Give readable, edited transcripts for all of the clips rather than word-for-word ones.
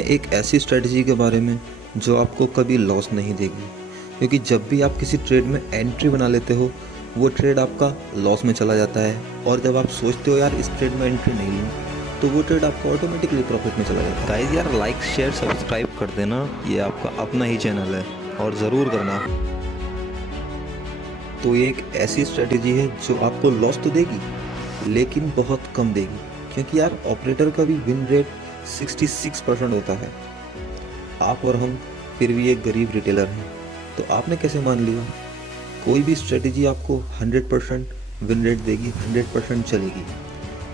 एक ऐसी स्ट्रेटजी के बारे में जो आपको कभी लॉस नहीं देगी, क्योंकि जब भी आप किसी ट्रेड में एंट्री बना लेते हो वो ट्रेड आपका लॉस में चला जाता है, और जब आप सोचते हो यार इस ट्रेड में एंट्री नहीं लूँ तो वो ट्रेड आपका ऑटोमेटिकली प्रॉफिट में चला जाता है। गाइस यार लाइक शेयर सब्सक्राइब कर देना, ये आपका अपना ही चैनल है और ज़रूर करना। तो ये एक ऐसी स्ट्रेटजी है जो आपको लॉस तो देगी लेकिन बहुत कम देगी, क्योंकि यार ऑपरेटर का भी विन रेट 66% होता है। आप और हम फिर भी एक गरीब रिटेलर हैं, तो आपने कैसे मान लिया कोई भी स्ट्रेटजी आपको 100% विन रेट देगी, 100% चलेगी?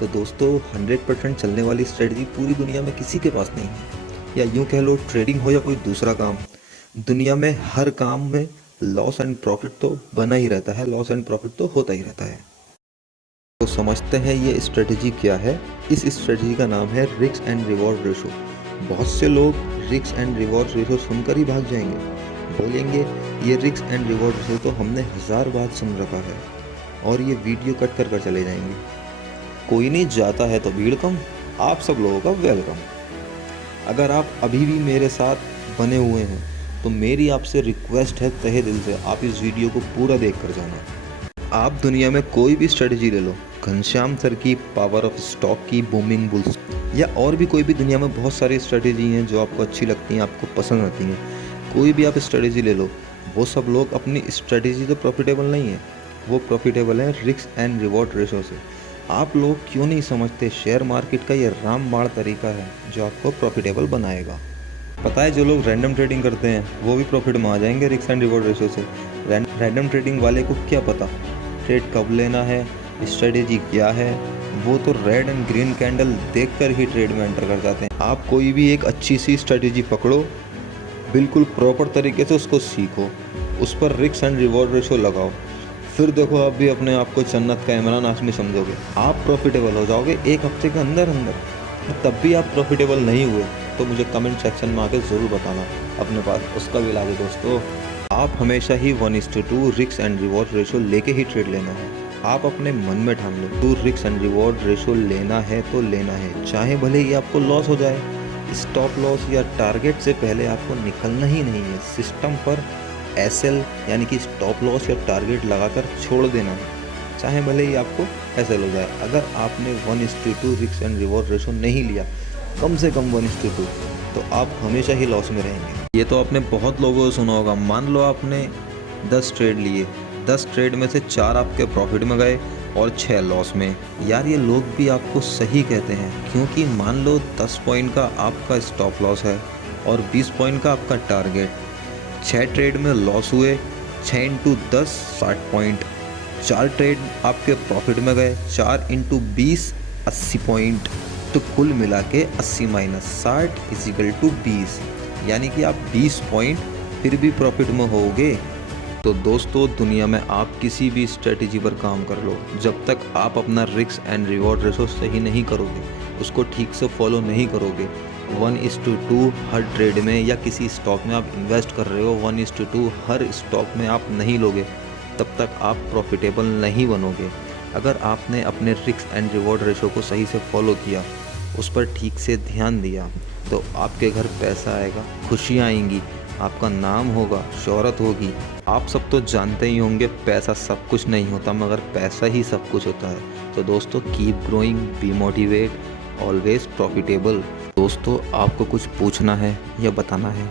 तो दोस्तों 100% चलने वाली स्ट्रेटजी पूरी दुनिया में किसी के पास नहीं है, या यूँ कह लो ट्रेडिंग हो या कोई दूसरा काम, दुनिया में हर काम में लॉस एंड प्रॉफिट तो बना ही रहता है, लॉस एंड प्रॉफिट तो होता ही रहता है। तो समझते हैं ये स्ट्रेटजी क्या है। इस स्ट्रेटजी का नाम है रिस्क एंड रिवॉर्ड रेशो। बहुत से लोग रिस्क एंड रिवॉर्ड रेशो सुनकर ही भाग जाएंगे, बोलेंगे ये रिस्क एंड रिवॉर्ड रेशो तो हमने 1000 बार सुन रखा है, और ये वीडियो कट कर चले जाएंगे। कोई नहीं जाता है तो भीड़ कम, आप सब लोगों का वेलकम। अगर आप अभी भी मेरे साथ बने हुए हैं तो मेरी आपसे रिक्वेस्ट है तहे दिल से, आप इस वीडियो को पूरा देख कर जाना। आप दुनिया में कोई भी स्ट्रेटजी ले लो, घनश्याम सर की पावर ऑफ स्टॉक की, बूमिंग बुल्स, या और भी कोई भी दुनिया में बहुत सारी स्ट्रेटजी हैं जो आपको अच्छी लगती हैं, आपको पसंद आती हैं। कोई भी आप स्ट्रेटजी ले लो, वो सब लोग अपनी स्ट्रेटजी तो प्रॉफिटेबल नहीं है, वो प्रॉफिटेबल है रिस्क एंड रिवॉर्ड रेशो से। आप लोग क्यों नहीं समझते शेयर मार्केट का ये रामबाण तरीका है जो आपको प्रॉफिटेबल बनाएगा। पता है जो लोग रैंडम ट्रेडिंग करते हैं वो भी प्रॉफिट में आ जाएंगे रिस्क एंड रिवॉर्ड रेशो से। रैंडम ट्रेडिंग वाले को क्या पता ट्रेड कब लेना है, स्ट्रेटेजी क्या है, वो तो रेड एंड ग्रीन कैंडल देखकर ही ट्रेड में एंटर कर जाते हैं। आप कोई भी एक अच्छी सी स्ट्रेटेजी पकड़ो, बिल्कुल प्रॉपर तरीके से उसको सीखो, उस पर रिस्क एंड रिवॉर्ड रेशो लगाओ, फिर देखो आप भी अपने आप को जन्नत का इमरान हाशमी समझोगे, आप प्रॉफिटेबल हो जाओगे एक हफ्ते के अंदर अंदर। तब भी आप प्रॉफिटेबल नहीं हुए तो मुझे कमेंट सेक्शन में आके ज़रूर बताना, अपने पास उसका भी इलाज है दोस्तों। आप हमेशा ही 1:2 रिस्क एंड रिवॉर्ड रेशो लेके ही ट्रेड लेना है। आप अपने मन में ठान लो, तो रिस्क एंड रिवॉर्ड रेशो लेना है तो लेना है, चाहे भले ही आपको लॉस हो जाए। स्टॉप लॉस या टारगेट से पहले आपको निकलना ही नहीं है, सिस्टम पर एसएल यानी कि स्टॉप लॉस या टारगेट लगाकर छोड़ देना है, चाहे भले ही आपको एसएल हो जाए। अगर आपने 1:2 रिस्क एंड रिवॉर्ड रेशो नहीं लिया, कम से कम 1:2, तो आप हमेशा ही लॉस में रहेंगे। ये तो आपने बहुत लोगों से सुना होगा, मान लो आपने 10 ट्रेड लिए, 10 ट्रेड में से 4 आपके प्रॉफिट में गए और 6 लॉस में। यार ये लोग भी आपको सही कहते हैं, क्योंकि मान लो 10 पॉइंट का आपका स्टॉप लॉस है और 20 पॉइंट का आपका टारगेट, 6 ट्रेड में लॉस हुए, 6 इंटू 10 60 पॉइंट, 4 ट्रेड आपके प्रॉफिट में गए, 4 इंटू 20 80 पॉइंट, तो कुल मिला के 80 - 60 = 20, यानी कि आप 20 पॉइंट फिर भी प्रॉफिट में होगे। तो दोस्तों दुनिया में आप किसी भी स्ट्रेटजी पर काम कर लो, जब तक आप अपना रिस्क एंड रिवॉर्ड रेशो सही नहीं करोगे, उसको ठीक से फॉलो नहीं करोगे, 1:2 हर ट्रेड में या किसी स्टॉक में आप इन्वेस्ट कर रहे हो, 1:2 हर स्टॉक में आप नहीं लोगे, तब तक आप प्रॉफिटेबल नहीं बनोगे। अगर आपने अपने रिस्क एंड रिवॉर्ड रेशो को सही से फॉलो किया, उस पर ठीक से ध्यान दिया, तो आपके घर पैसा आएगा, खुशियाँ आएंगी, आपका नाम होगा, शोहरत होगी। आप सब तो जानते ही होंगे पैसा सब कुछ नहीं होता, मगर पैसा ही सब कुछ होता है। तो दोस्तों keep growing, be motivate, always profitable. दोस्तों आपको कुछ पूछना है या बताना है,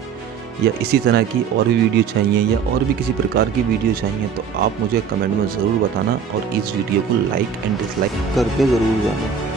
या इसी तरह की और भी वीडियो चाहिए, या और भी किसी प्रकार की वीडियो चाहिए, तो आप मुझे कमेंट में ज़रूर बताना, और इस वीडियो को लाइक एंड डिसलाइक करके ज़रूर जाना।